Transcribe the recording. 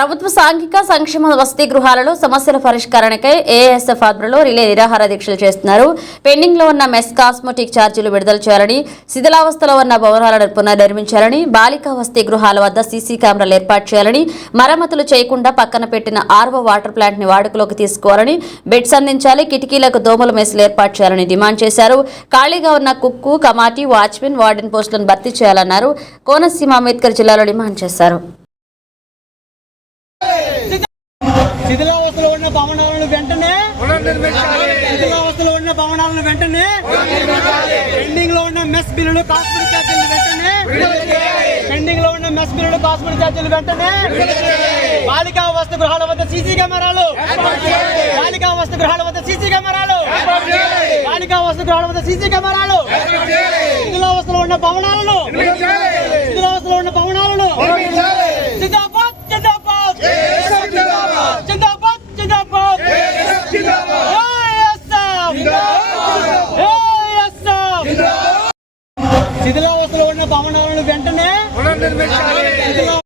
ప్రభుత్వ సాంఘిక సంక్షేమ వసతి గృహాలలో సమస్యల పరిష్కారానికై ఏఎస్ఎఫ్ ఆధ్వర్యంలో రిలే నిరాహార దీక్షలు చేస్తున్నారు. పెండింగ్లో ఉన్న మెస్ కాస్మోటిక్ ఛార్జీలు విడుదల చేయాలని శిథిలావస్థలో ఉన్న భవనాలను పునర్నిర్మించాలని బాలికా వసతి గృహాల వద్ద సీసీ కెమెరాలు ఏర్పాటు చేయాలని మరమ్మతులు చేయకుండా పక్కన పెట్టిన ఆర్వో వాటర్ ప్లాంట్ని వాడుకలోకి తీసుకోవాలని బెడ్స్ అందించాలి కిటికీలకు దోమల మెస్లు ఏర్పాటు చేయాలని డిమాండ్ చేశారు. ఖాళీగా ఉన్న కుక్కు కమాటీ వాచ్మెన్ వార్డెన్ పోస్టులను భర్తీ చేయాలన్నారు. కోనసీమ అంబేద్కర్ జిల్లాలో డిమాండ్ చేశారు. శిథిలావస్థలో ఉన్న భవనాలను వెంటనే శిథిలావస్థలో ఉన్న భవనాలను వెంటనే పెండింగ్లో ఉన్న మెస్ బిల్లులు కాస్మెటిక్ ఛార్జీలు వెంటనే పెండింగ్లో ఉన్న మెస్ బిల్లులు కాస్మెటిక్ ఛార్జీలు వెంటనే బాలికా వస్తు గృహాల వద్ద సీసీ కెమెరాలు. బాలికా వస్తు గృహాల వద్ద సీసీ కెమెరాలు. బాలికా వస్తు గృహాల వద్ద సీసీ కెమెరాలు. శిథిలావస్థలో ఉన్న భవనాలను శిథిలావస్థలో ఉన్న భవనాలను జిందాబాద్ జిందాబాద్ జిందాబాద్ జిందాబాద్ ఏఎస్ఎఫ్! ఏఎస్ఎఫ్! శిథిలావస్థలో ఉన్న భవనాలను వెంటనే శిథిలావస్థలో